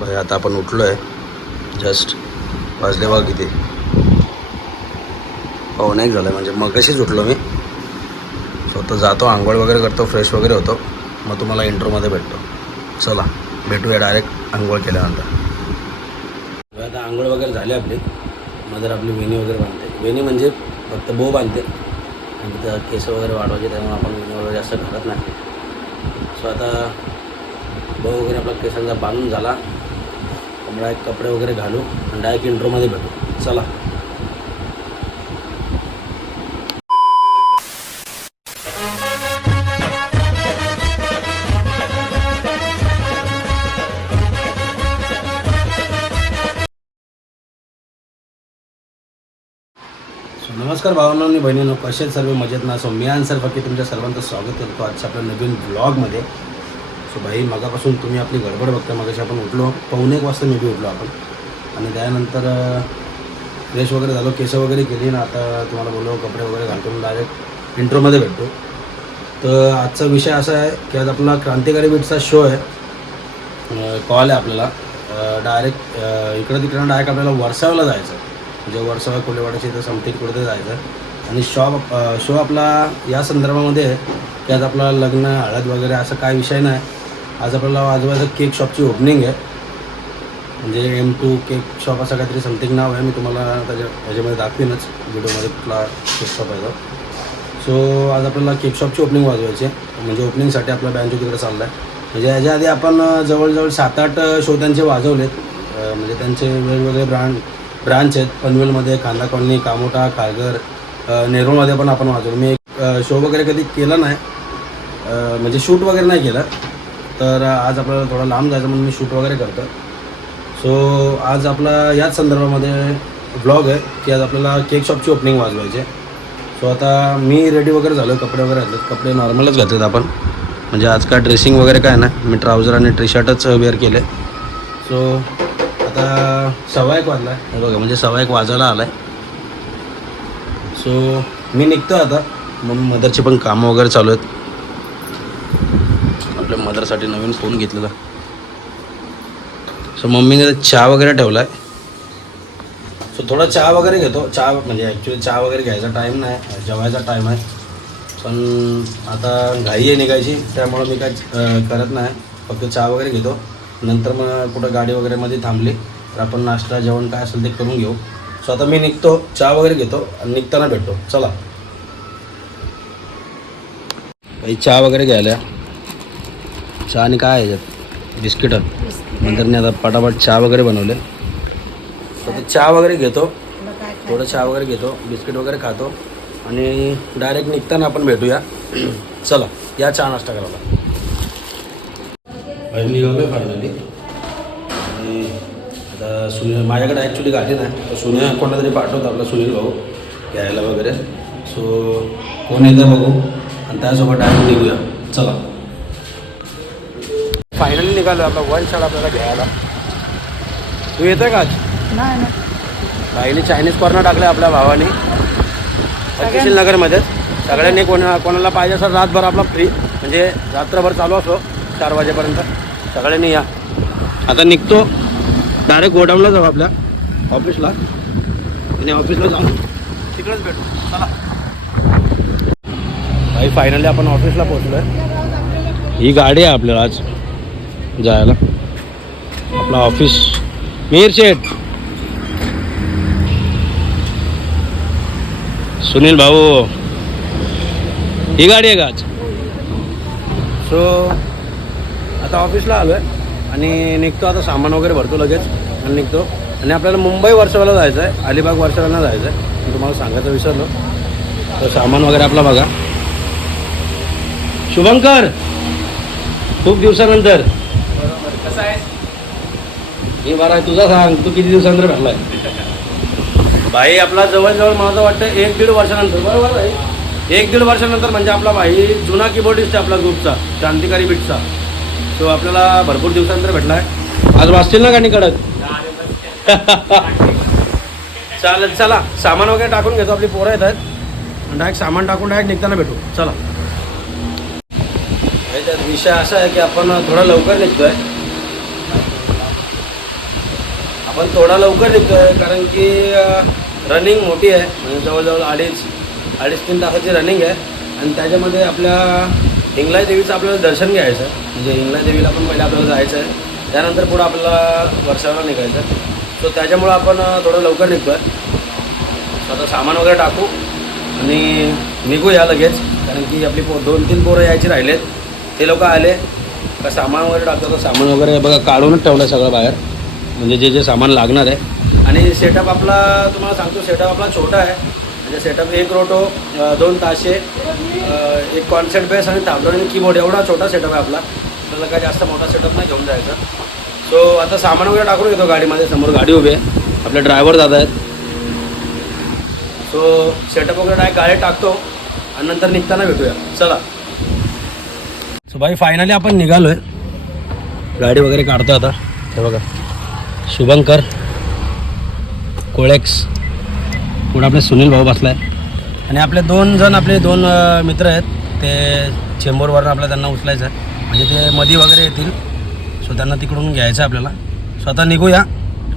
भाई आता आपण उठलो आहे. जस्ट वाजले बघा किती, 9:15 झालं म्हणजे मग कशीच उठलो मी. स्वतः जातो, आंघोळ वगैरे करतो, फ्रेश वगैरे होतो, मग तुम्हाला इंट्रोमध्ये भेटतो. चला भेटूया डायरेक्ट आंघोळ केल्यानंतर. आता आंघोळ वगैरे झाली आपली. मदर आपली वेणी वगैरे बांधते. वेणी म्हणजे फक्त बो बांधते आणि त्या केस वगैरे वाढवायचे, त्यामुळे आपण वेणी वगैरे जास्त घालत नाही. सो आता बो वगैरे आपला केसांचा बांधून झाला. डायरेक्ट कपडे वगैरे घालू आणि डायरेक्ट इंट्रोमध्ये भेटू. चला. नमस्कार भावांनो आणि बहिणींनो, कसे सर्व मजेत ना. सो मी आन्सर फक्त तुमच्या सर्वांचं स्वागत करतो आजच्या आपल्या नवीन ब्लॉगमध्ये. सो भाई मगापासून तुम्ही आपली गडबड बघता. मगाशी आपण उठलो 1:15 वाजता मी बी उठलो आपण, आणि त्यानंतर फ्रेश वगैरे झालो, केस वगैरे केली ना. आता तुम्हाला बोललो कपडे वगैरे घालतो, डायरेक्ट इंट्रोमध्ये भेटतो. तर आजचा विषय असा आहे की आज आपला क्रांतिकारी बीटचा शो आहे. कॉल आहे आपल्याला डायरेक्ट इकडं तिकडं डायरेक्ट आपल्याला वर्सावला जायचं. म्हणजे वर्सोवा कोल्हेवाड्याची तर समथिंग कुठे जायचं. आणि शो आपला या संदर्भामध्ये आहे की आज आपला लग्न हळद वगैरे असं काय विषय नाही. आज आपल्याला आजूबाजूला केक शॉपची ओपनिंग आहे. म्हणजे M2 केक शॉप असं काहीतरी समथिंग नाव आहे. मी तुम्हाला ह्याच्यामध्ये दाखवीनच व्हिडिओमध्ये कुठला केक शॉप आहे तो. सो आज आपल्याला केक शॉपची ओपनिंग वाजवायची आहे. म्हणजे ओपनिंगसाठी आपला बँजो तिकडे चालला आहे. म्हणजे याच्या आधी आपण जवळजवळ 7-8 शो त्यांचे वाजवलेत. म्हणजे त्यांचे वेगवेगळे ब्रांच आहेत. पनवेलमध्ये, कांदा कॉलनी, कामोठा, खारघर, नेरूळमध्ये पण आपण वाजवलो. मी एक शो वगैरे कधी केला नाही, म्हणजे शूट वगैरे नाही केलं. तर आज आपल्याला थोडा लांब जायचं म्हणून मी शूट वगैरे करतो. सो आज आपला याच संदर्भामध्ये ब्लॉग आहे की आज आपल्याला केक शॉपची ओपनिंग वाजवायची आहे. सो आता मी रेडी वगैरे झालो, कपडे वगैरे घातलेत. कपडे नॉर्मलच घातलेत आपण, म्हणजे आज काय ड्रेसिंग वगैरे काय नाही. मी ट्राउझर आणि टी शर्टच वेअर केले. सो आता 1:15 वाजला आहे बघा, म्हणजे 1:15 वाजायला आला आहे. सो मी निघतो आता. मग मदरचे पण कामं वगैरे चालू आहेत. आपल्या मदरसाठी नवीन फोन घेतलेला. सो मम्मीने चहा वगैरे ठेवला आहे. सो थोडा चहा वगैरे घेतो. चहा म्हणजे ॲक्च्युली चहा वगैरे घ्यायचा टाईम नाही, जेवायचा टाईम आहे. पण आता घाई आहे निघायची, त्यामुळं मी काय करत नाही. फक्त चहा वगैरे घेतो. नंतर मग कुठं गाडी वगैरेमध्ये थांबली तर आपण नाश्ता जेवण काय असेल ते करून घेऊ. सो आता मी निघतो, चहा वगैरे घेतो आणि निघताना भेटतो. चला. काही चहा वगैरे घ्यायला. चहा आणि काय आहे याच्यात, बिस्किटं. नंतर आता पटापट चहा वगैरे बनवले. तर चहा वगैरे घेतो, थोडं चहा वगैरे घेतो, बिस्किट वगैरे खातो आणि डायरेक्ट निघताना आपण भेटूया. चला या चहा नाश्ता करायला. निघालो आहे फायनली. आणि आता सुनील माझ्याकडे ॲक्च्युली गाडी नाही, तर सुनील कोणाला तरी पाठवतो आपला सुनील भाऊ घ्यायला वगैरे. सो कोण येतं बघू आणि त्यासोबत डायरेक्ट निघूया. चला फायनली निघालो आपला वन शॉट आपल्याला घ्यायला. तू येतोय का आज? नाही. बाईने चायनीज कॉर्नर टाकलं आपल्या भावाने तक्षशिल नगरमध्ये. सगळ्यांनी कोणाला पाहिजे असं रातभर आपला फ्री, म्हणजे रात्रभर चालू असतो 4 वाजेपर्यंत. सगळ्यांनी या. आता निघतो, डायरेक्ट गोडाऊनला जाऊ आपल्या ऑफिसला, आणि ऑफिसला जाऊन तिकडेच भेटू. चला भाई फायनली आपण ऑफिसला पोहोचलो आहे. ही गाडी आहे आपल्याला आज जायला. आपला ऑफिस मीर शेठ, सुनील भाऊ, ही गाडी आहे का आज? सो आता ऑफिसला आलो आहे आणि निघतो. आता सामान वगैरे भरतो लगेच आणि निघतो. आणि आपल्याला मुंबई वर्सोवाला जायचं आहे, अलिबाग वर्सोवाला जायचं आहे. मी तुम्हाला सांगायचं विसरलो. तर सामान वगैरे आपला बघा. शुभंकर, खूप दिवसानंतर. कसं आहे? मी बरा आहे, तुझा सांग. तू किती दिवसानंतर भेटला आहे? भाई आपला जवळजवळ माझं वाटतं 1-1.5 वर्षानंतर. बरोबर आहे, 1-1.5 वर्षानंतर. म्हणजे आपला भाई जुना कीबोर्डिस्ट आहे आपला ग्रुपचा, क्रांतिकारी बीटचा. तो आपल्याला भरपूर दिवसानंतर भेटला आहे. आज वाचतील ना गाणी कडक. चालेल, चला सामान वगैरे टाकून घेतो. आपली पोरं येत आहेत, डायरेक्ट सामान टाकून डायरेक्ट निघताना भेटू. चला. त्यात विषय असा आहे की आपण थोडा लवकर निघतोय. आपण थोडा लवकर निघतोय कारण की रनिंग मोठी आहे, म्हणजे जवळजवळ अडीच 3 तासाची रनिंग आहे. आणि त्याच्यामध्ये आपल्या हिंगलाई देवीचं आपल्याला दर्शन घ्यायचं आहे. म्हणजे हिंगलाई देवीला पण पहिले आपल्याला जायचं आहे, त्यानंतर पुढं आपल्याला वर्षाला निघायचं आहे. सो त्याच्यामुळं आपण थोडं लवकर निघतो आहे. सो आता सामान वगैरे टाकू आणि निघूया लगेच, कारण की आपली 2-3 पोरं यायची राहिलेत. ते लोक आले का सामान वगैरे टाकतो. तर सामान वगैरे बघा काढूनच ठेवलं सगळं बाहेर, म्हणजे जे सामान लागणार आहे. आणि सेटअप आपला तुम्हाला सांगतो, सेटअप आपला छोटा आहे. म्हणजे सेटअप 1 रोटो, 2 ताशे, 1 कॉन्सर्ट बेस आणि ताबलोन आणि कीबोर्ड, एवढा छोटा सेटअप आहे आपला. आपल्याला काय जास्त मोठा सेटअप नाही घेऊन जायचा. सो आता सामान वगैरे टाकून येतो गाडीमध्ये. समोर गाडी उभी आहे, आपले ड्रायव्हर जात आहेत. सो सेटअप वगैरे डायरेक्ट गाडी टाकतो आणि नंतर निघताना भेटूया. चला. सो भाई फायनली आपण निघालो आहे. गाडी वगैरे काढतो आता. हे बघा शुभंकर कोळेक्स, पुढे आपले सुनील भाऊ बसला आहे. आणि आपले 2 जण आपले 2 मित्र आहेत. ते चेंबूरवरून आपल्याला त्यांना उचलायचं आहे, म्हणजे ते मधी वगैरे येतील. सो त्यांना तिकडून घ्यायचं आहे आपल्याला. सो आता निघूया,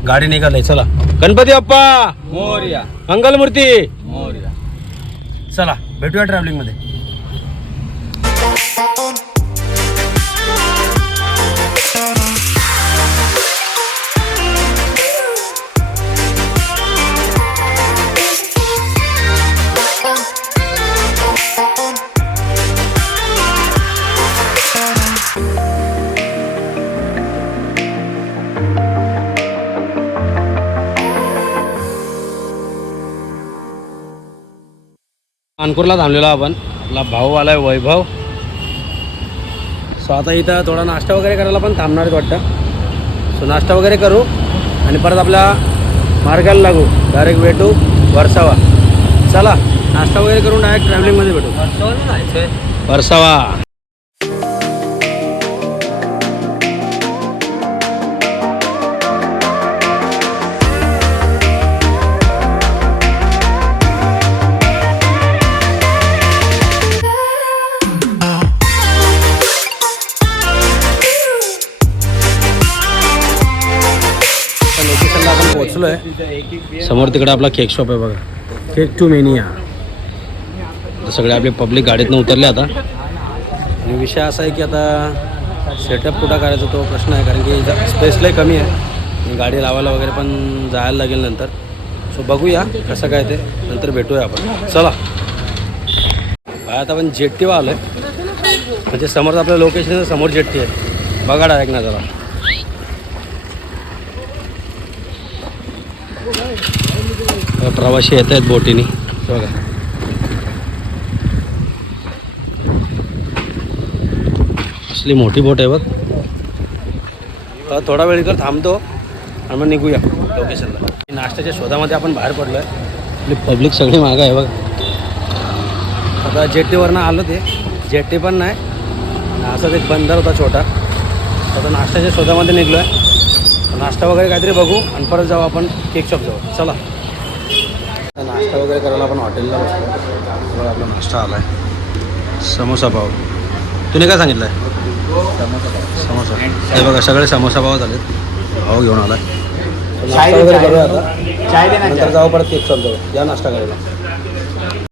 गाडी निघाली. चला. गणपती बाप्पा मोरया मंगलमूर्ती. मोरया. चला भेटूया ट्रॅव्हलिंगमध्ये. कानपूरला थांबलेलो आपण. आपला भाऊ आला आहे वैभव. सो आता इथं थोडा नाश्ता वगैरे करायला पण थांबणार आहेत वाटतं. सो नाश्ता वगैरे करू आणि परत आपल्या मार्गाला लागू. डायरेक्ट भेटू वर्सावा. चला नाश्ता वगैरे करून डायरेक्ट ट्रॅव्हलिंगमध्ये भेटू. वर्सावा. आपण पोहोचलो आहे. समोर तिकडे आपला केक शॉप आहे बघा, केक टू मेनिया. सगळे आपले पब्लिक गाडीतनं उतरले आता. आणि विषय असा आहे की आता सेटअप कुठं करायचा तो प्रश्न आहे, कारण की स्पेस लय कमी आहे आणि गाडी लावायला वगैरे पण जायला लागेल नंतर. सो बघूया कसं काय ते, नंतर भेटूया आपण. चला बाय. आता आपण जेट्टीवर आलो आहे, म्हणजे समोर आपल्या लोकेशन समोर जेट्टी आहे. बघा डायरेक्ट ना जरा. प्रवासी येत आहेत बोटीने बघा. असली मोठी बोट आहे बघ. थोडा वेळ इकडे थांबतो आणि मग निघूया लोकेशनला. नाश्त्याच्या शोधामध्ये आपण बाहेर पडलो आहे. आपली पब्लिक सगळी मागं आहे बघ. आता जेट्टीवरनं आलो, ते जेट्टी पण नाही, असाच एक बंदर होता छोटा. आता नाश्त्याच्या शोधामध्ये निघलो आहे. नाश्ता वगैरे काहीतरी बघू आणि परत जाऊ आपण केक शॉप जाऊ. चला. नाश्ता वगैरे करायला आपण हॉटेलला बसलो. आपला नाश्ता आला आहे, समोसा पाव. तुम्ही काय सांगितलं आहे? समोसा. हे बघा सगळे समोसा पाव झालेत. भाव घेऊन आला आहे. नाश्ता वगैरे करूया आता, नंतर जाऊ परत केक शॉप जाऊ. या नाश्ता करायला.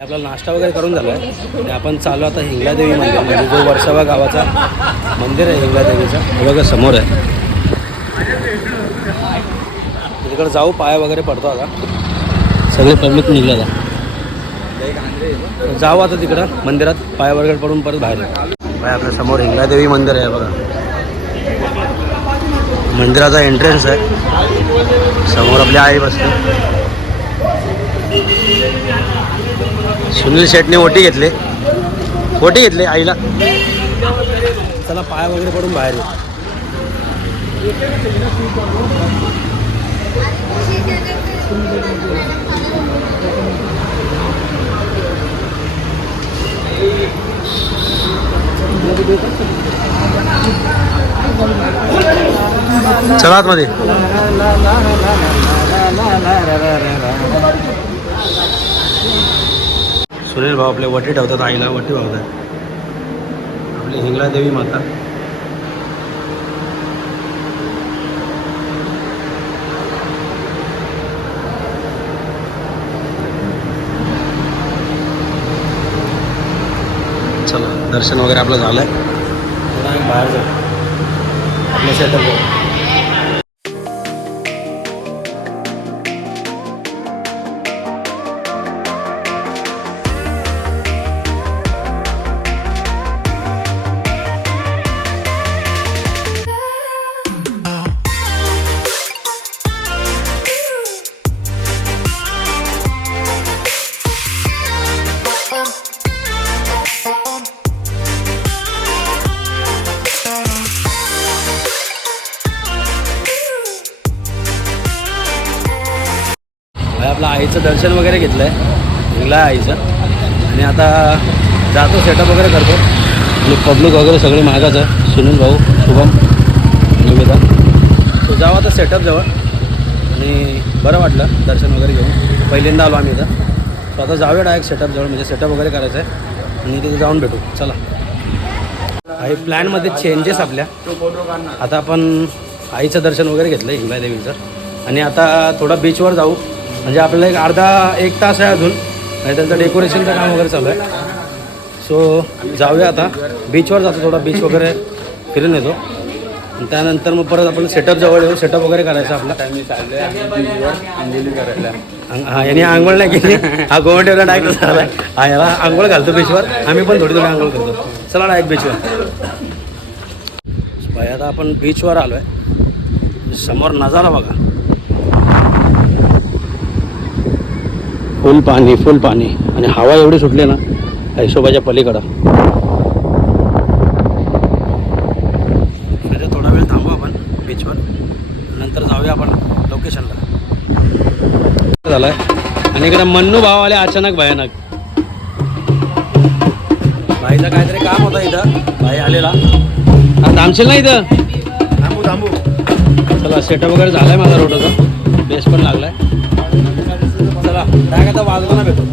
आपला नाश्ता वगैरे करून झाला आहे आणि आपण चालू आता हिंगलादेवी मंदिर, म्हणजे जो वर्सावा गावाचा मंदिर आहे हिंगलादेवीचं, हे बघा समोर आहे. तिकडे जाऊ, पाय वगैरे पडतो आता. सगळे पब्लिक निघले आता. जाऊ आता तिकडं मंदिरात, पाय वगैरे पडून परत बाहेर. बाय आपल्या समोर हिंगलादेवी मंदिर आहे बघा. मंदिराचा एंट्रन्स आहे. समोर आपली आई बसते. सुनील शेटने ओटी घेतली आईला. चला पाय वगैरे पडून बाहेर येऊ. चला आतमध्ये. सुनील भाऊ आपले वटी ठेवतात, आईला वटी वाहतात. आपली हिंगलादेवी माता. दर्शन वगैरे आपलं झालं आहे. बाहेर जाऊ आपलं सेटअप जाऊ. आपलं आईचं दर्शन वगैरे घेतलं आहे, निघला आहे आईचं. आणि आता जातो सेटअप वगैरे करतो. आणि पब्लिक वगैरे सगळे मागाच आहे. सुनील भाऊ, शुभम, निवेदा. तो जाऊ आता सेटअप जवळ. आणि बरं वाटलं दर्शन वगैरे घेऊन. पहिल्यांदा आलो आम्ही इथं. तो आता जाऊया डायरेक्ट सेटअप जवळ, म्हणजे सेटअप वगैरे करायचं आहे आणि तिथे जाऊन भेटू. चला. काही प्लॅनमध्ये चेंजेस आपल्या. आता आपण आईचं दर्शन वगैरे घेतलं आहे हिंगलाई देवीचं. आणि आता थोडा बीचवर जाऊ. म्हणजे आपल्याला एक अर्धा एक तास आहे अजून. आणि त्यांचं डेकोरेशनचं काम वगैरे चालू आहे. सो जाऊया आता बीचवर जातो. थोडा बीच वगैरे फिरून येतो. आणि त्यानंतर मग परत आपण सेटअप जवळ येऊ. सेटअप वगैरे करायचं आपला. आंघोळी करायला. हां, यांनी आंघोळ नाही केली. हा गोवंटेला डायरेक्ट झाला आहे. हा याला आंघोळ घालतो बीचवर. आम्ही पण थोडी थोडी आंघोळ करतो. चला डायरेक्ट बीचवर. भाई आता आपण बीचवर आलो आहे. समोर नजारा बघा. फुल पाणी आणि हवा एवढी सुटली ना हिशोबाच्या पलीकडं. म्हणजे थोडा वेळ थांबू आपण बीचवर. नंतर जाऊया आपण लोकेशनला. झालं आहे. आणि इकडे मन्नू भाव आले अचानक भयानक. भाईचं काहीतरी काम होतं इथं. भाई आलेला. हा थांबशील ना इथं. थांबू. चला सेटअप वगैरे झाला आहे माझा रोडचा. बेस पण लागला आहे. चला काय आता वाजताना भेटू.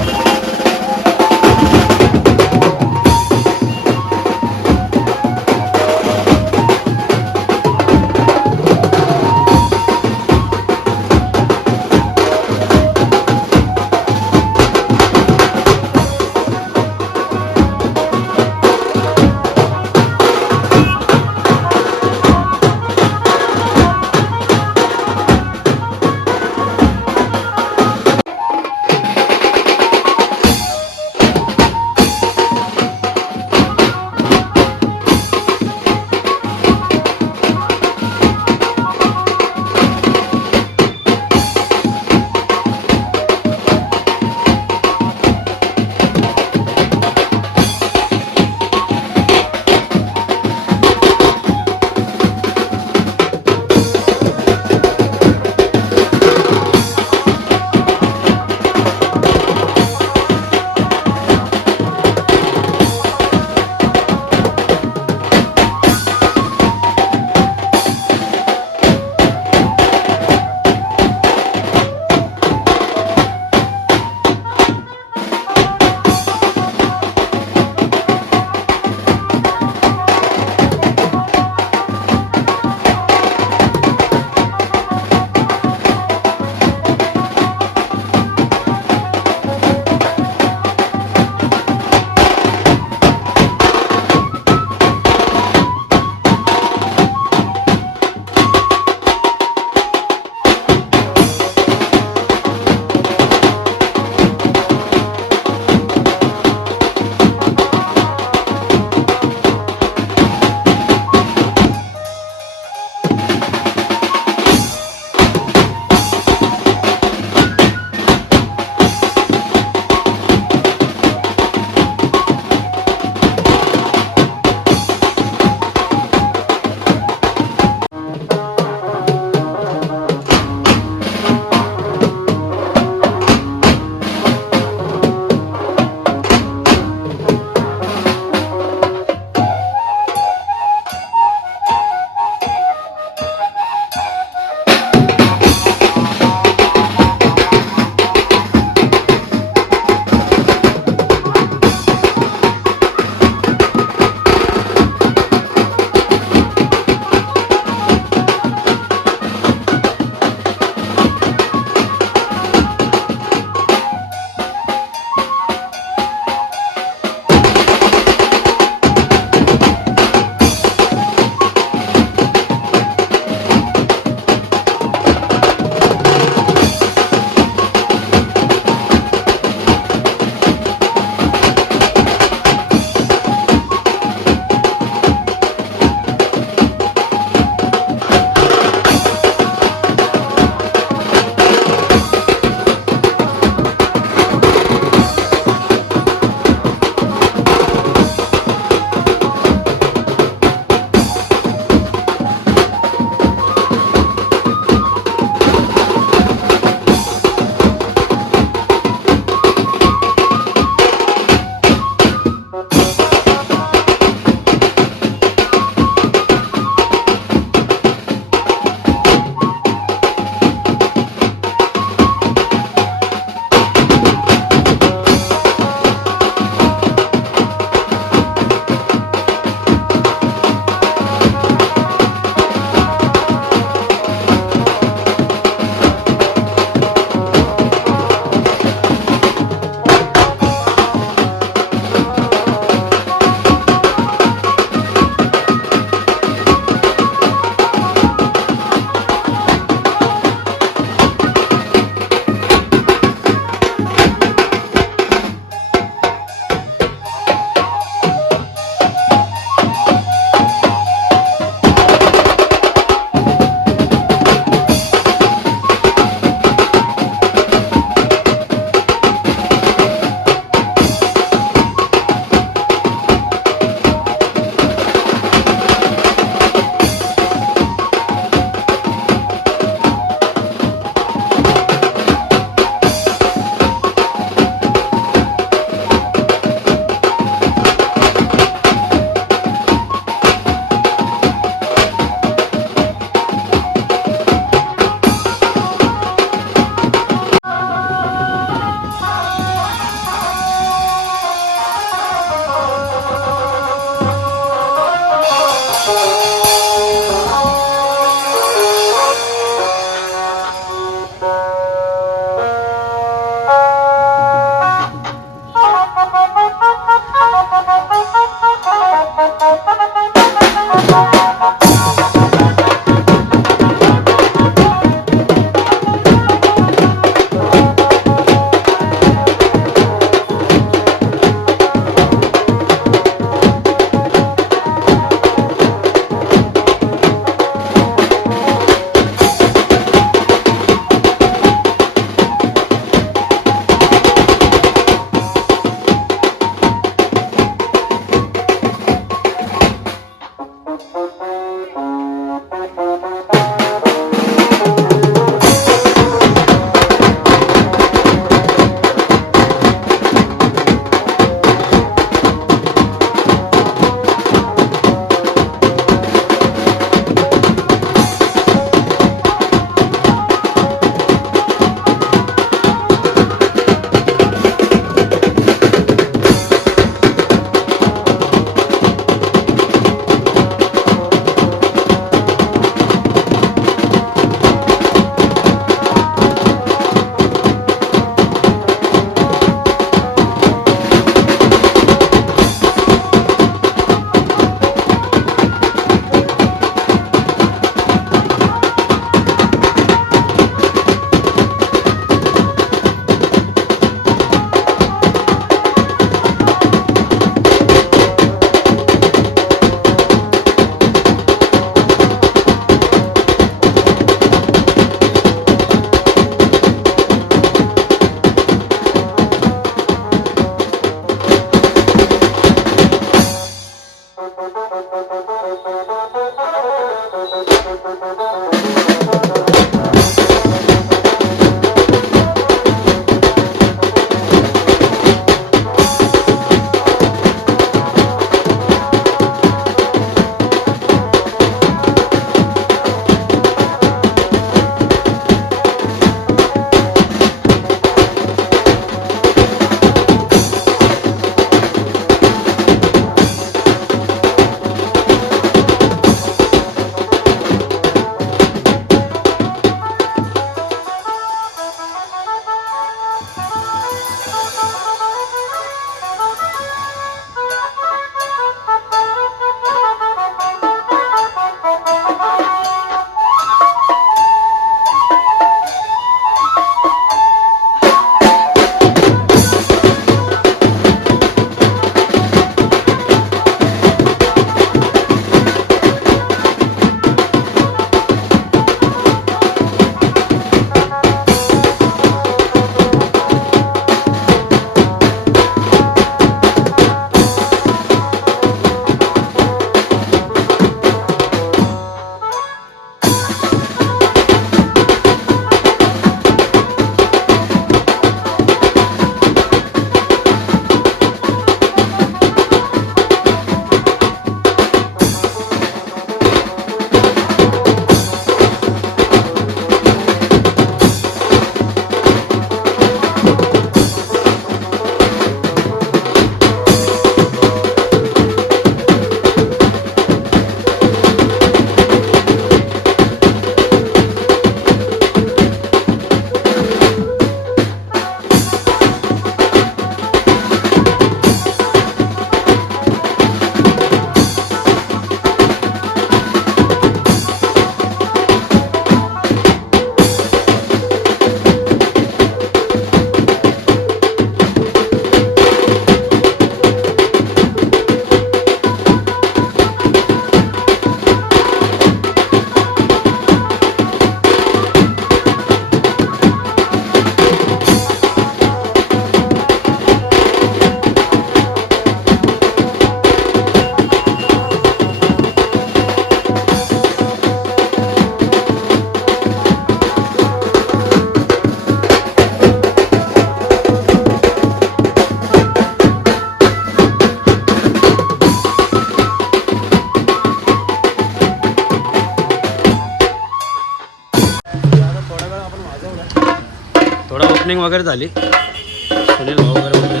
रनिंग वगैरे झाली. सुनील भाऊ वगैरे होते.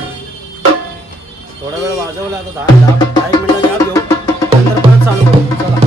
थोडा वेळ वाजवला आता 10 एक मिनटं गॅप घेऊ नंतर परत चालू करू. चला.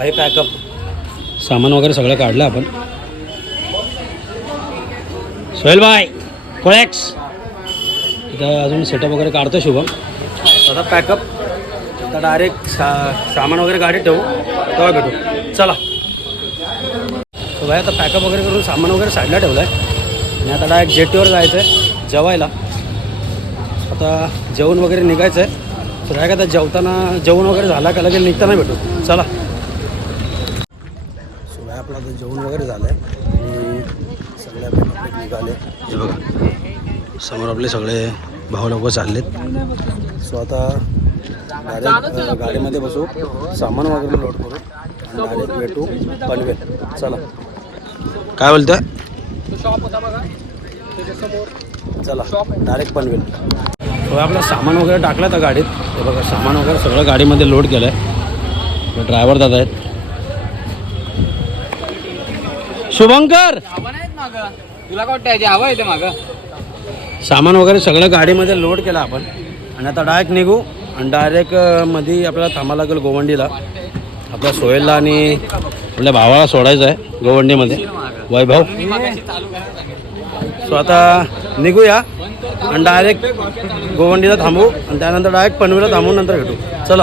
काही पॅकअप सामान वगैरे सगळं काढलं आपण. सोहेल भाई कोळॅक्स इथं अजून सेटअप वगैरे काढतो शुभम. आता पॅकअप आता डायरेक्ट सामान वगैरे गाडीत ठेवू तेव्हा भेटू. चला तो भाई आता पॅकअप वगैरे करून सामान वगैरे साईडला ठेवलं आहे आणि आता डायरेक्ट जेटीवर जायचं आहे जेवायला. आता जेवण वगैरे निघायचं आहे. तर काय का आता जेवताना जेवण वगैरे झाला का लगेच निघताना भेटू. चला सो भाई आपलं आता जेवण वगैरे झालं आहे आणि सगळे आपले कपडे निघाले. हे बघा समोर आपले सगळे भाऊ लोक चाललेत. सो आता डायरेक्ट गाडीमध्ये बसू सामान वगैरे लोड करू आणि डायरेक्ट भेटू पनवेल. चला काय बोलतोय चला डायरेक्ट पनवेल. तो आपलं सामान वगैरे टाकलं तर गाडीत. हे बघा सामान वगैरे सगळं गाडीमध्ये लोड केलं आहे. ड्रायव्हर दादा आहेत शुभंकर. तुला काय वाटतं हवा येते मागं. सामान वगैरे सगळं गाडीमध्ये लोड केलं आपण आणि आता डायरेक्ट निघू आणि डायरेक्ट मध्ये आपल्याला थांबावं लागेल गोवंडीला. आपल्या सोहेलला आणि आपल्या भावाला सोडायचं आहे गोवंडीमध्ये वैभव. सो आता निघूया आणि डायरेक्ट गोवंडीला थांबू आणि त्यानंतर डायरेक्ट पनवेलला थांबून नंतर भेटू. चला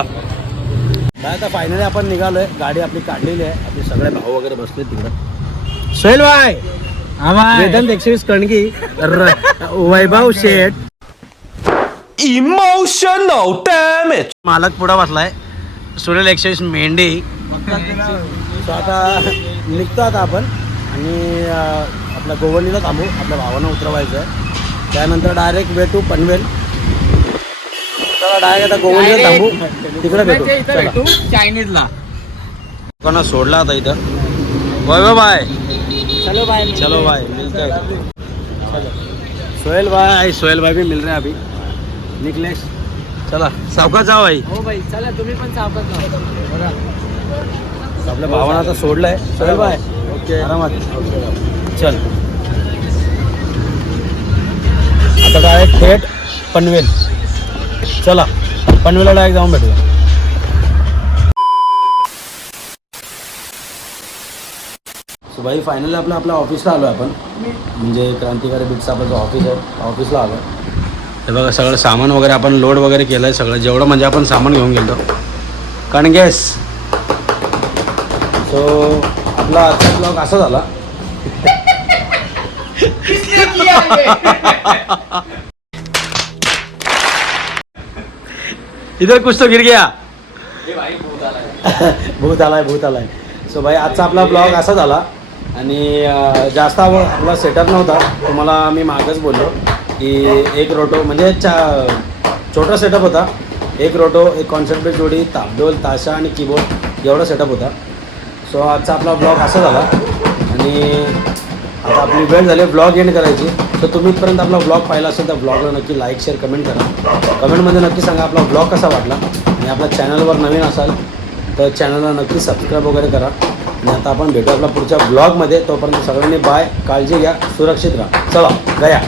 आता फायनली आपण निघालो आहे. गाडी आपली काढलेली आहे. आपले सगळे भाऊ वगैरे बसले तिकडं. सोहेल भाई वेदांत 120 कणगी वैभव शेठ Emotional damage. मालक पुढं बसलाय. सुरेल 120 मेंढी. सो आता निघतो आता आपण आणि आपल्या गोवंडीला थांबू. आपल्या भावांना उतरवायचं आहे. त्यानंतर डायरेक्ट भेटू पनवेल. चला डायरेक्ट आता गोवंडीला थांबू तिकडे भेटू. चायनीजला कोणा सोडला आता इथं वैभव भाई. चलो बाय. चलो भाई मिलते हैं. सोहेल भाई भी मिल रहे हैं अभी. निकलेश चला सावकाश जाओ भाई. हो भाई चला तुम्ही पण सावकाश बघा. आपल्या भावानं आता सोडलंय. सोहेल भाई ओके आरामात चल. आता डायरेक्ट थेट पनवेल. चला पनवेलला डायरेक्ट जाऊन भेटूया. सो भाई फायनली आपल्या ऑफिसला आलो आपण. म्हणजे क्रांतिकारी बिट्स आपलं जो ऑफिस आहे ऑफिसला आलो. हे बघा सगळं सामान वगैरे आपण लोड वगैरे केलं आहे. सगळं जेवढं म्हणजे आपण सामान घेऊन गेलो कारण गॅस. सो आपला आजचा ब्लॉग असा झाला. इधर कुछ तो गिर गया. भूत आलाय. सो भाई आजचा आपला ब्लॉग असा झाला आणि जास्त आपला सेटअप नव्हता. तुम्हाला मी मागच बोललो की एक रोटो म्हणजे छोटा सेटअप होता. एक रोटो एक कॉन्सर्ट जोडी ताबडोल ताशा आणि कीबोर्ड एवढा सेटअप होता. सो आजचा आपला ब्लॉग असा झाला आणि आता आपली वेळ झाली ब्लॉग एंड करायची. तर तुम्ही इथपर्यंत आपला ब्लॉग पाहिला असेल तर ब्लॉगला नक्की लाईक शेअर कमेंट करा. कमेंटमध्ये नक्की सांगा आपला ब्लॉग कसा वाटला आणि आपल्या चॅनलवर नवीन असाल तर चॅनलला नक्की सबस्क्राईब वगैरे करा. आणि आता आपण भेटू आपल्या पुढच्या ब्लॉगमध्ये. तोपर्यंत सगळ्यांनी बाय. काळजी घ्या. सुरक्षित राहा. चला गया.